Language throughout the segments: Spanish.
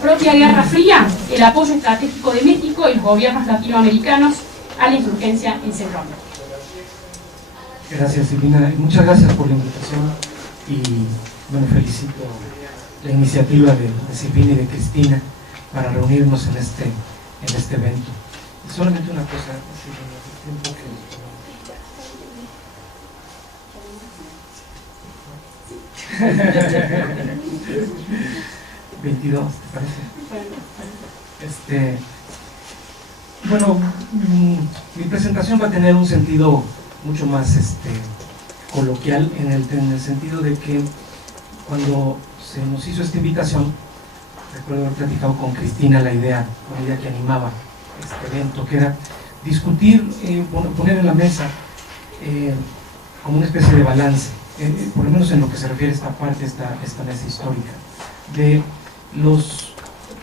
la propia Guerra Fría, el apoyo estratégico de México y los gobiernos latinoamericanos a la insurgencia en Centroamérica. Gracias, Silvina. Muchas gracias por la invitación y bueno, felicito la iniciativa de Silvina y de Cristina para reunirnos en este evento. Y solamente una cosa, Silvina, el tiempo que... 22, ¿te parece? Bueno, mi presentación va a tener un sentido mucho más coloquial en el sentido de que cuando se nos hizo esta invitación, recuerdo haber platicado con Cristina la idea que animaba este evento, que era discutir, poner en la mesa como una especie de balance, por lo menos en lo que se refiere a esta parte, esta mesa histórica, de los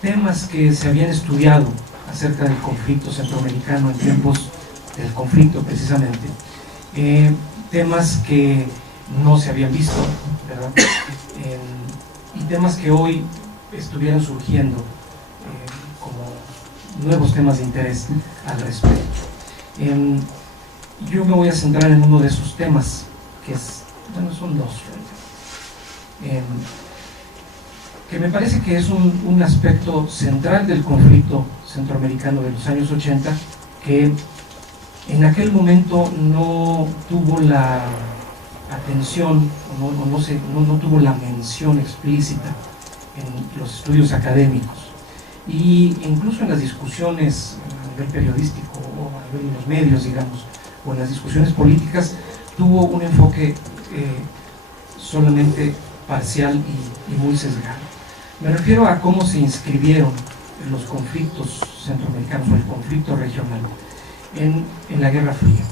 temas que se habían estudiado acerca del conflicto centroamericano en tiempos del conflicto precisamente, temas que no se habían visto, ¿verdad? Y temas que hoy estuvieran surgiendo como nuevos temas de interés al respecto. Yo me voy a centrar en uno de esos temas, que es, bueno, son dos, que me parece que es un aspecto central del conflicto centroamericano de los años 80, que en aquel momento no tuvo la atención, no tuvo la mención explícita en los estudios académicos, y incluso en las discusiones a nivel periodístico o a nivel de los medios, digamos, o en las discusiones políticas, tuvo un enfoque solamente parcial y muy sesgado. Me refiero a cómo se inscribieron los conflictos centroamericanos o el conflicto regional en la Guerra Fría.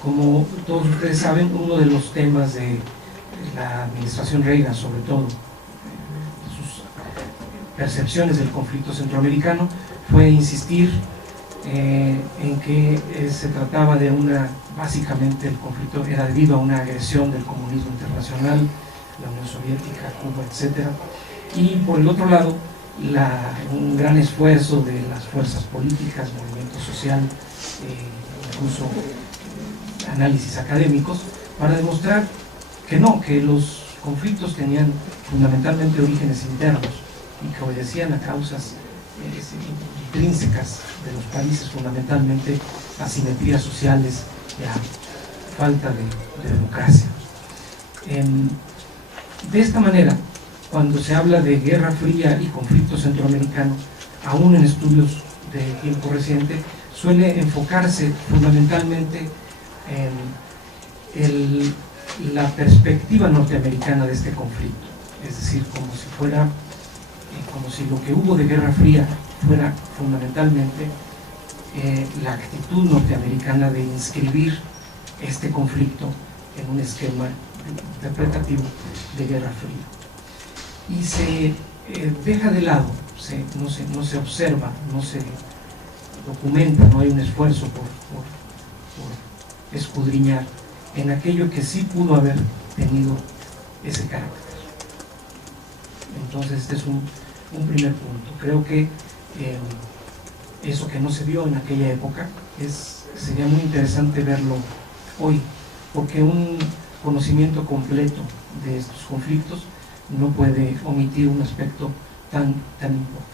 Como todos ustedes saben, uno de los temas de la administración Reagan, sobre todo, sus percepciones del conflicto centroamericano, fue insistir en que se trataba de básicamente el conflicto era debido a una agresión del comunismo internacional, la Unión Soviética, Cuba, etc. Y por el otro lado, un gran esfuerzo de las fuerzas políticas, movimiento social, incluso análisis académicos, para demostrar que no, que los conflictos tenían fundamentalmente orígenes internos y que obedecían a causas intrínsecas de los países, fundamentalmente asimetrías sociales y a falta de democracia. De esta manera, cuando se habla de Guerra Fría y conflicto centroamericano, aún en estudios de tiempo reciente, suele enfocarse fundamentalmente en la perspectiva norteamericana de este conflicto, es decir, como si lo que hubo de Guerra Fría fuera fundamentalmente la actitud norteamericana de inscribir este conflicto en un esquema interpretativo de Guerra Fría. Y se deja de lado, no se observa, no se documenta, no hay un esfuerzo por escudriñar en aquello que sí pudo haber tenido ese carácter. Entonces este es un primer punto. Creo que eso que no se vio en aquella época sería muy interesante verlo hoy, porque un conocimiento completo de estos conflictos no puede omitir un aspecto tan importante.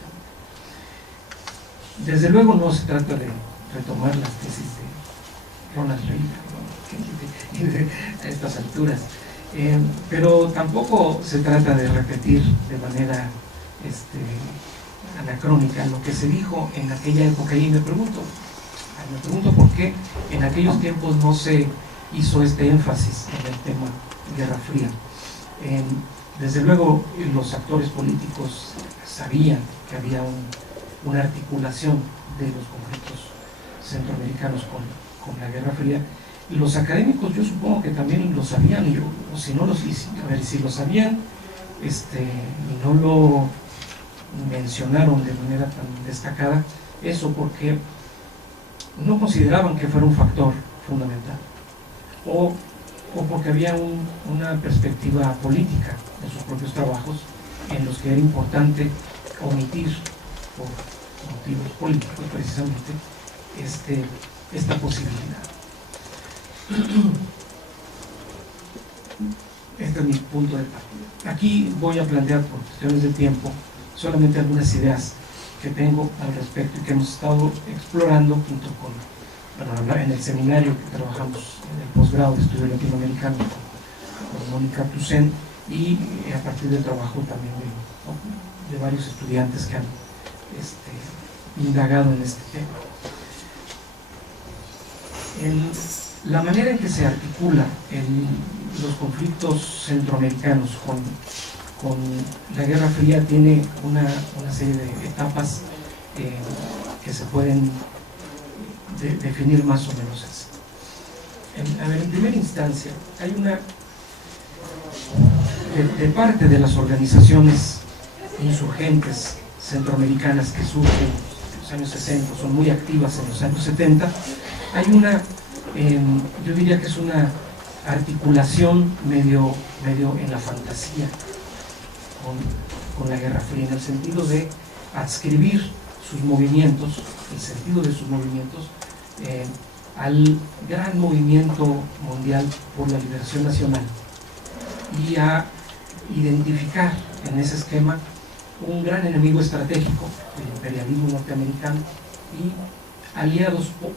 Desde luego no se trata de retomar las tesis de Ronald Reagan a estas alturas, pero tampoco se trata de repetir de manera anacrónica lo que se dijo en aquella época. Y me pregunto por qué en aquellos tiempos no se hizo este énfasis en el tema Guerra Fría. Desde luego los actores políticos sabían que había una articulación de los conflictos centroamericanos con la Guerra Fría, y los académicos yo supongo que también lo sabían, o si no si lo sabían y no lo mencionaron de manera tan destacada, eso porque no consideraban que fuera un factor fundamental, o porque había una perspectiva política en sus propios trabajos en los que era importante omitir, por motivos políticos precisamente, esta posibilidad. Este es mi punto de partida. Aquí voy a plantear, por cuestiones de tiempo, solamente algunas ideas que tengo al respecto y que hemos estado explorando junto con, bueno, en el seminario que trabajamos en el posgrado de estudio latinoamericano con Mónica Toussaint, y a partir del trabajo también de varios estudiantes que han indagado en este tema. La manera en que se articula los conflictos centroamericanos con la Guerra Fría tiene una serie de etapas que se pueden definir más o menos así. En primera instancia, hay de parte de las organizaciones insurgentes centroamericanas que surgen en los años 60, son muy activas en los años 70, hay yo diría que es una articulación medio en la fantasía con la Guerra Fría, en el sentido de adscribir sus movimientos, el sentido de sus movimientos, al gran movimiento mundial por la liberación nacional, y a identificar en ese esquema un gran enemigo estratégico, el imperialismo norteamericano, y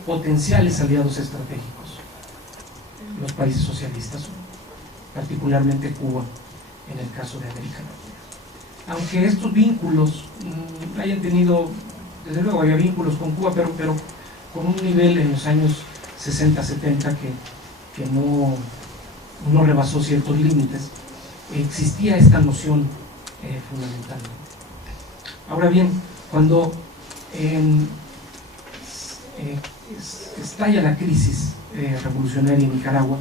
potenciales aliados estratégicos, los países socialistas, particularmente Cuba, en el caso de América Latina. Aunque estos vínculos hayan tenido, desde luego había vínculos con Cuba, pero con un nivel en los años 60-70 que no rebasó ciertos límites, existía esta noción fundamentalmente. Ahora bien, cuando estalla la crisis revolucionaria en Nicaragua,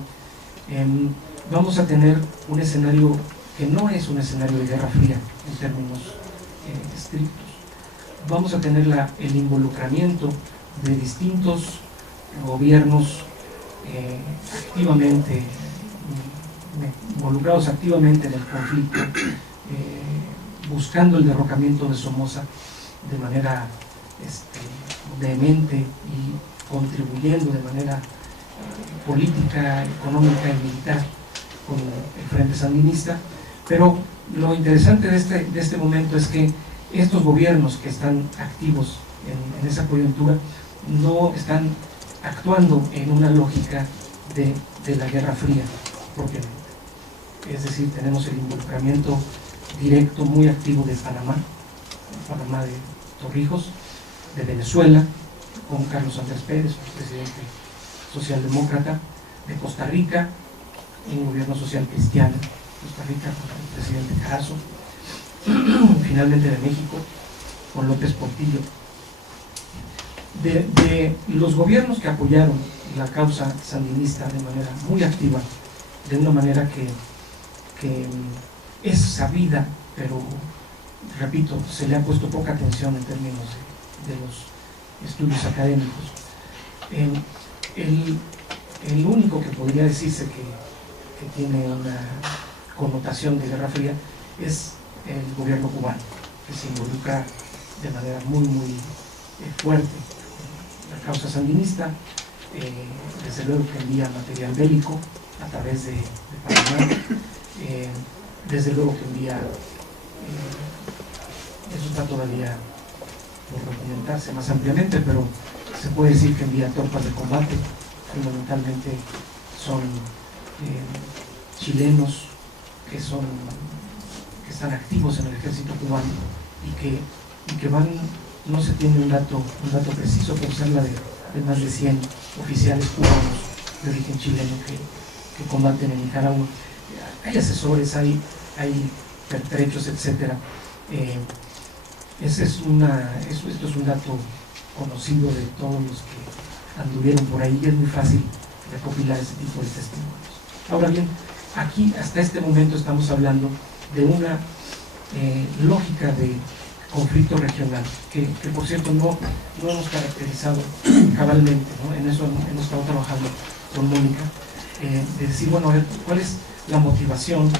vamos a tener un escenario que no es un escenario de Guerra Fría en términos estrictos. Vamos a tener el involucramiento de distintos gobiernos involucrados activamente en el conflicto, buscando el derrocamiento de Somoza de manera vehemente y contribuyendo de manera política, económica y militar con el Frente Sandinista. Pero lo interesante de este momento es que estos gobiernos que están activos en esa coyuntura no están actuando en una lógica de la Guerra Fría propiamente. Es decir, tenemos el involucramiento directo muy activo de Panamá de Torrijos, de Venezuela, con Carlos Andrés Pérez, presidente socialdemócrata, de Costa Rica, un gobierno social cristiano, Costa Rica con el presidente Carazo, finalmente de México, con López Portillo. De los gobiernos que apoyaron la causa sandinista de manera muy activa, de una manera que es sabida, pero repito, se le ha puesto poca atención en términos de los estudios académicos. El único que podría decirse que tiene una connotación de Guerra Fría es el gobierno cubano, que se involucra de manera muy fuerte en la causa sandinista, desde luego que envía material bélico a través de Panamá, desde luego que envía, eso está todavía por documentarse más ampliamente, pero se puede decir que envía tropas de combate, fundamentalmente son chilenos que están activos en el ejército cubano y que van, no se tiene un dato preciso, pero se habla de más de 100 oficiales cubanos de origen chileno que combaten en Nicaragua. Hay asesores, hay pertrechos, etc. Esto es un dato conocido de todos los que anduvieron por ahí, y es muy fácil recopilar ese tipo de testimonios. Ahora bien, aquí hasta este momento estamos hablando de una lógica de conflicto regional, que por cierto no hemos caracterizado cabalmente, ¿no? En eso hemos estado trabajando con Mónica, de decir, bueno, a ver, ¿cuál es la motivación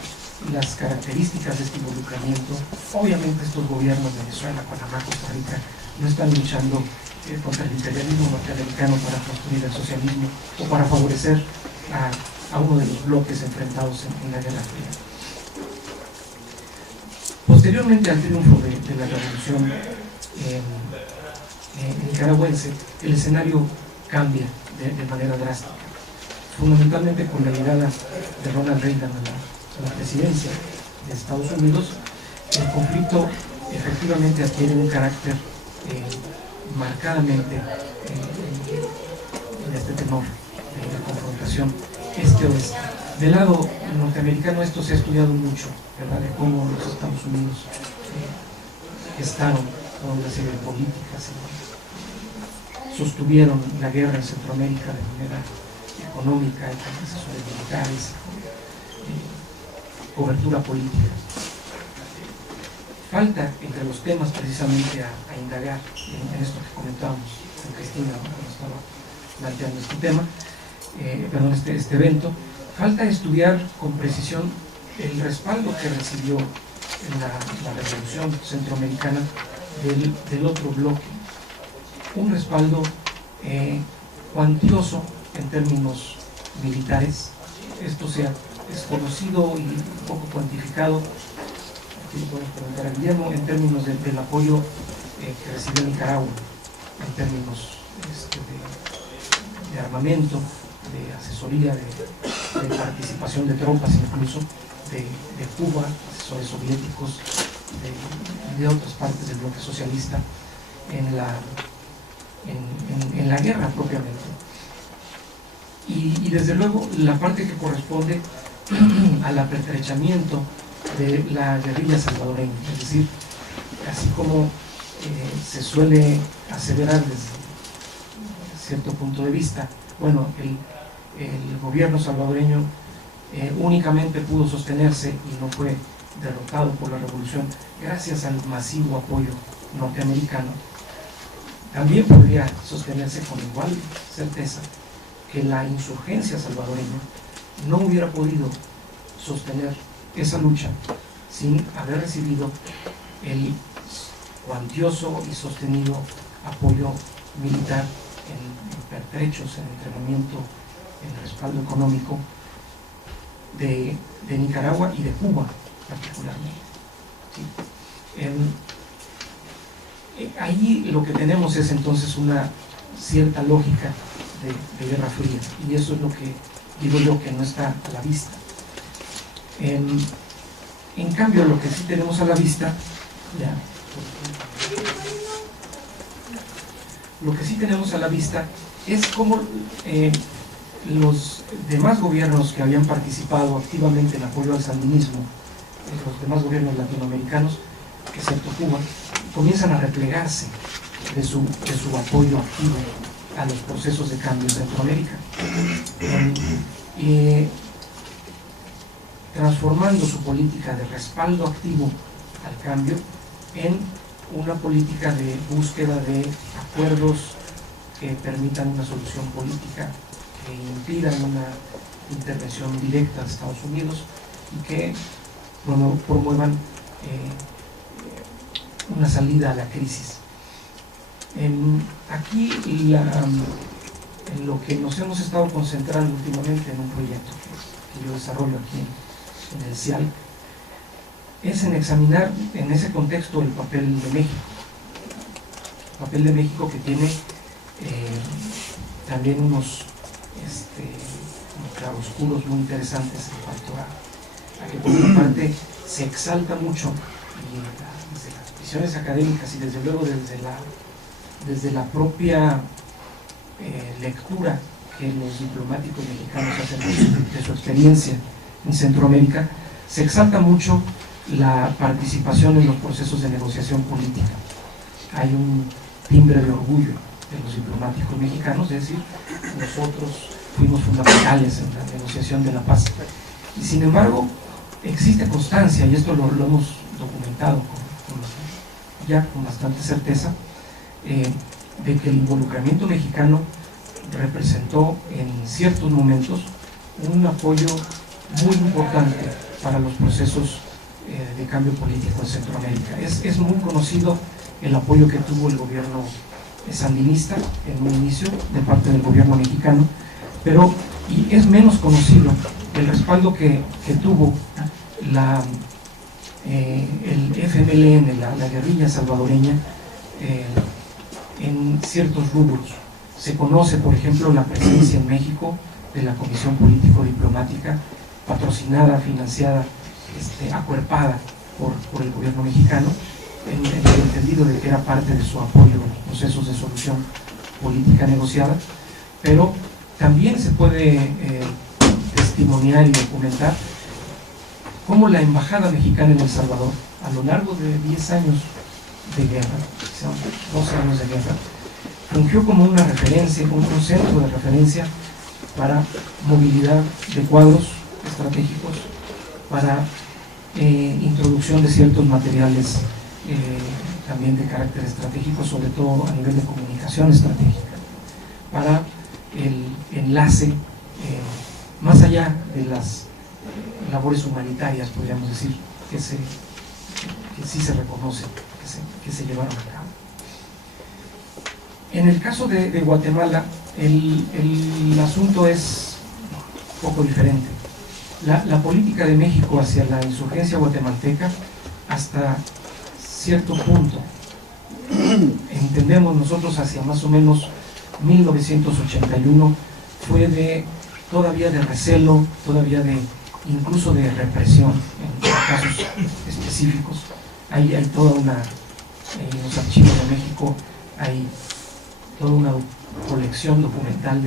las características de este involucramiento. Obviamente estos gobiernos de Venezuela, Panamá, Costa Rica no están luchando contra el imperialismo norteamericano para construir el socialismo o para favorecer a uno de los bloques enfrentados en la Guerra Fría. Posteriormente al triunfo de la revolución nicaragüense, el escenario cambia de manera drástica, fundamentalmente con la llegada de Ronald Reagan a la presidencia de Estados Unidos. El conflicto efectivamente adquiere un carácter marcadamente en este tenor de la confrontación este-oeste. Del lado norteamericano esto se ha estudiado mucho, ¿verdad?, de cómo los Estados Unidos gestaron toda una serie de políticas y sostuvieron la guerra en Centroamérica de manera económica, asesores militares, cobertura política. Falta entre los temas precisamente a indagar en esto que comentábamos con Cristina, ¿no?, cuando estaba planteando este tema, este evento. Falta estudiar con precisión el respaldo que recibió la revolución centroamericana del otro bloque, un respaldo cuantioso en términos militares. Esto es conocido y un poco cuantificado, aquí podemos preguntar a Guillermo, en términos del apoyo que recibió Nicaragua, en términos de armamento, de asesoría, de participación de tropas, incluso de Cuba, asesores soviéticos, de otras partes del bloque socialista en la guerra propiamente. Y desde luego la parte que corresponde al apertrechamiento de la guerrilla salvadoreña, es decir, así como se suele aseverar desde cierto punto de vista, bueno, el gobierno salvadoreño únicamente pudo sostenerse y no fue derrotado por la revolución gracias al masivo apoyo norteamericano. También podría sostenerse con igual certeza que la insurgencia salvadoreña no hubiera podido sostener esa lucha sin haber recibido el cuantioso y sostenido apoyo militar en pertrechos, en entrenamiento, en respaldo económico de Nicaragua y de Cuba particularmente. ¿Sí? Ahí lo que tenemos es entonces una cierta lógica de Guerra Fría, y eso es lo que digo yo que no está a la vista. En cambio, lo que sí tenemos a la vista, lo que sí tenemos a la vista es cómo los demás gobiernos que habían participado activamente en apoyo al sandinismo, los demás gobiernos latinoamericanos, excepto Cuba, comienzan a replegarse de su apoyo activo a los procesos de cambio en Centroamérica, transformando su política de respaldo activo al cambio en una política de búsqueda de acuerdos que permitan una solución política, que impidan una intervención directa de Estados Unidos y que promuevan una salida a la crisis. Aquí en lo que nos hemos estado concentrando últimamente en un proyecto que yo desarrollo aquí en el CIAL es en examinar en ese contexto el papel de México. El papel de México que tiene también unos claroscuros muy interesantes en cuanto a que por una parte se exalta mucho desde las visiones académicas y desde luego desde la propia lectura que los diplomáticos mexicanos hacen de su experiencia en Centroamérica, se exalta mucho la participación en los procesos de negociación política. Hay un timbre de orgullo de los diplomáticos mexicanos, es decir, nosotros fuimos fundamentales en la negociación de la paz. Y sin embargo, existe constancia, y esto lo hemos documentado ya con bastante certeza, de que el involucramiento mexicano representó en ciertos momentos un apoyo muy importante para los procesos de cambio político en Centroamérica. Es muy conocido el apoyo que tuvo el gobierno sandinista en un inicio de parte del gobierno mexicano, pero y es menos conocido el respaldo que tuvo el FMLN, la guerrilla salvadoreña, en ciertos rubros. Se conoce, por ejemplo, la presencia en México de la Comisión Político-Diplomática, patrocinada, financiada, acuerpada por el gobierno mexicano, en el entendido de que era parte de su apoyo en los procesos de solución política negociada, pero también se puede testimoniar y documentar cómo la embajada mexicana en El Salvador, a lo largo de 10 años de guerra, 12 años de guerra, fungió como una referencia, como un centro de referencia para movilidad de cuadros estratégicos, para introducción de ciertos materiales también de carácter estratégico, sobre todo a nivel de comunicación estratégica, para el enlace más allá de las labores humanitarias, podríamos decir, que sí se reconoce, que se llevaron a cabo. En el caso de Guatemala, el asunto es un poco diferente. La política de México hacia la insurgencia guatemalteca, hasta cierto punto, entendemos nosotros hacia más o menos 1981, fue todavía de recelo, todavía incluso de represión en casos específicos. Hay toda en los archivos de México hay toda una colección documental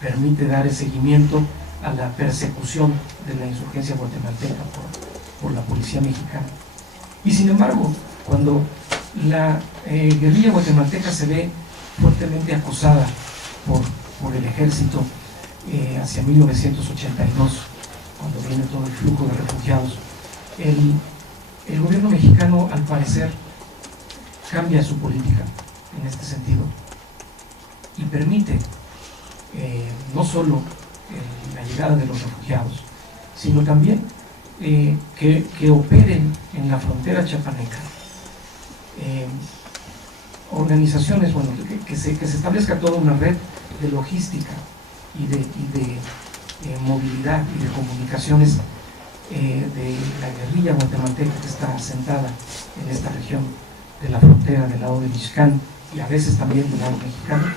permite dar el seguimiento a la persecución de la insurgencia guatemalteca por la policía mexicana. Y sin embargo, cuando la guerrilla guatemalteca se ve fuertemente acosada por el ejército hacia 1982, cuando viene todo el flujo de refugiados, el gobierno mexicano, al parecer, cambia su política en este sentido y permite no solo la llegada de los refugiados, sino también que operen en la frontera chiapaneca organizaciones, bueno, que se establezca toda una red de logística y de movilidad y de comunicaciones de la guerrilla guatemalteca que está asentada en esta región de la frontera del lado de Michoacán y a veces también del lado mexicano,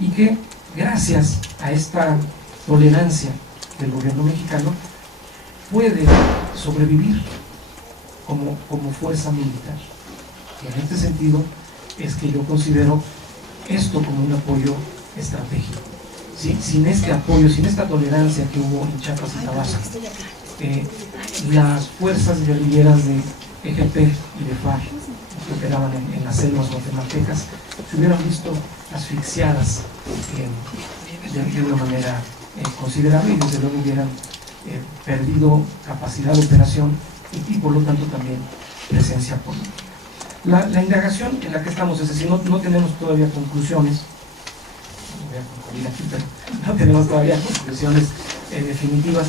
y que gracias a esta tolerancia del gobierno mexicano puede sobrevivir como fuerza militar. Y en este sentido es que yo considero esto como un apoyo estratégico. ¿Sí? Sin este apoyo, sin esta tolerancia que hubo en Chiapas y Tabasco, las fuerzas guerrilleras de EGP y de FARC que operaban en las selvas guatemaltecas se hubieran visto asfixiadas de una manera considerable y desde luego hubieran perdido capacidad de operación y por lo tanto también presencia política. La indagación en la que estamos, es decir, no tenemos todavía conclusiones, voy a concluir aquí, pero no tenemos todavía conclusiones definitivas,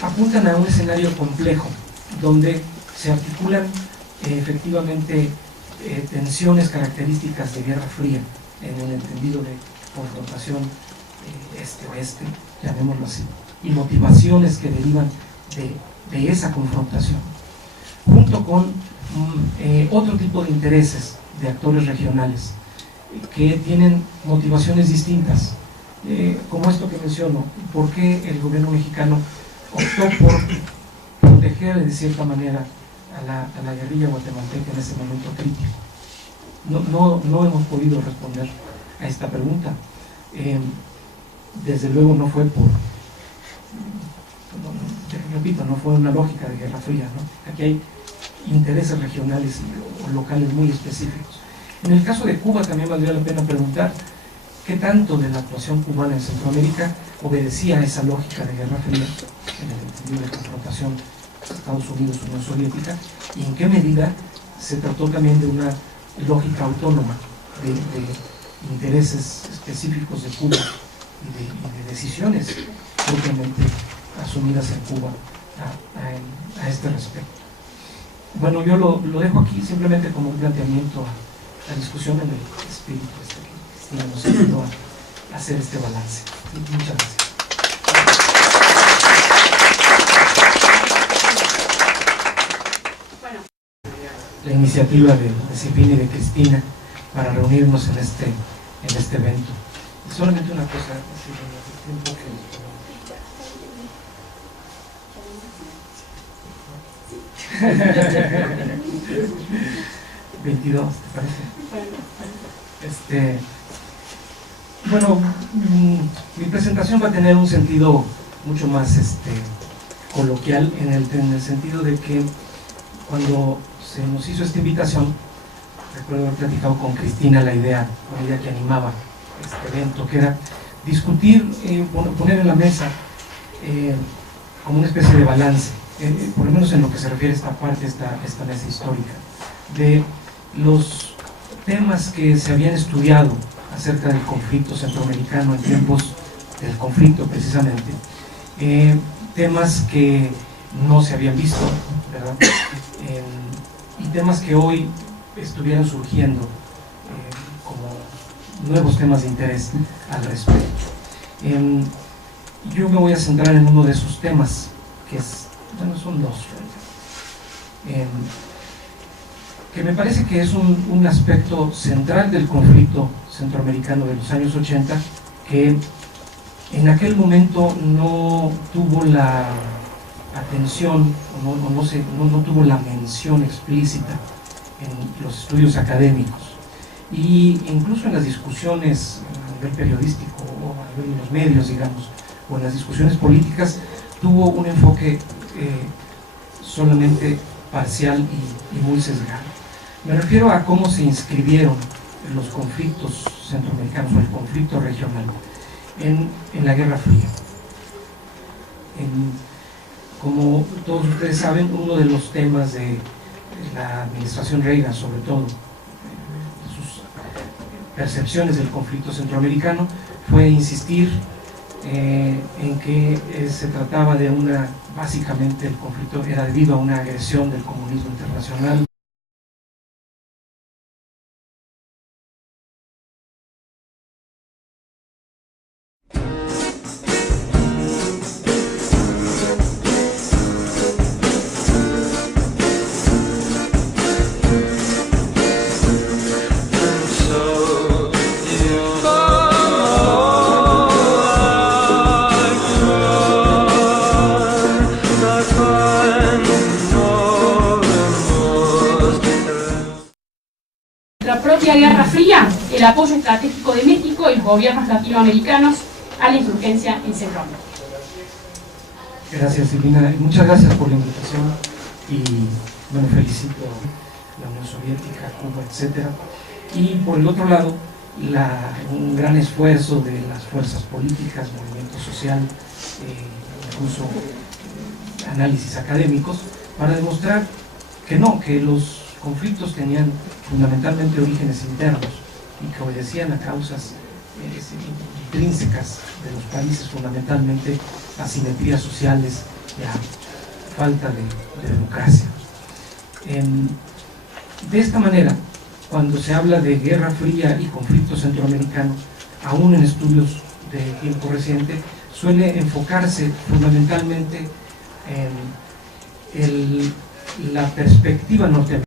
apuntan a un escenario complejo donde se articulan efectivamente tensiones características de Guerra Fría en el entendido de confrontación este-oeste, llamémoslo así, y motivaciones que derivan de esa confrontación, junto con otro tipo de intereses de actores regionales que tienen motivaciones distintas, como esto que menciono. ¿Por qué el gobierno mexicano optó por proteger de cierta manera a la guerrilla guatemalteca en ese momento crítico? No hemos podido responder a esta pregunta. Desde luego no fue repito, no fue una lógica de Guerra Fría, ¿no? Aquí hay intereses regionales o locales muy específicos. En el caso de Cuba también valdría la pena preguntar qué tanto de la actuación cubana en Centroamérica obedecía a esa lógica de Guerra Fría, en el entendido de confrontación Estados Unidos-Unión Soviética, y en qué medida se trató también de una lógica autónoma de intereses específicos de Cuba y de decisiones propiamente asumidas en Cuba a este respecto. Bueno, yo lo dejo aquí simplemente como un planteamiento a discusión en el espíritu que Cristina nos ayudó a hacer este balance. Muchas gracias. La iniciativa de Silvina y de Cristina para reunirnos en este evento. Y solamente una cosa, un poco 22, ¿te parece? Bueno, mi presentación va a tener un sentido mucho más coloquial en el sentido de que cuando se nos hizo esta invitación, recuerdo haber platicado con Cristina una idea que animaba este evento, que era discutir, poner en la mesa como una especie de balance, por lo menos en lo que se refiere a esta parte, esta mesa histórica, de los temas que se habían estudiado acerca del conflicto centroamericano en tiempos del conflicto precisamente, temas que no se habían visto, ¿verdad? Y temas que hoy estuvieran surgiendo como nuevos temas de interés al respecto. Yo me voy a centrar en uno de esos temas, que son dos, que me parece que es un aspecto central del conflicto centroamericano de los años 80, que en aquel momento no tuvo la atención, no tuvo la mención explícita en los estudios académicos, y incluso en las discusiones a nivel periodístico o a nivel de los medios, digamos, o en las discusiones políticas, tuvo un enfoque solamente parcial y muy sesgado. Me refiero a cómo se inscribieron los conflictos centroamericanos o el conflicto regional en la Guerra Fría. Como todos ustedes saben, uno de los temas de la administración Reagan, sobre todo, sus percepciones del conflicto centroamericano, fue insistir en que se trataba de básicamente el conflicto era debido a una agresión del comunismo internacional. La propia Guerra Fría, el apoyo estratégico de México y los gobiernos latinoamericanos a la insurgencia en Centroamérica. Gracias, Silvina. Muchas gracias por la invitación y bueno, felicito a la Unión Soviética, Cuba, etc. Y por el otro lado, un gran esfuerzo de las fuerzas políticas, movimiento social, incluso análisis académicos, para demostrar que los conflictos tenían fundamentalmente orígenes internos y que obedecían a causas intrínsecas de los países, fundamentalmente asimetrías sociales y a falta de democracia. De esta manera, cuando se habla de Guerra Fría y conflicto centroamericano, aún en estudios de tiempo reciente, suele enfocarse fundamentalmente en la perspectiva norteamericana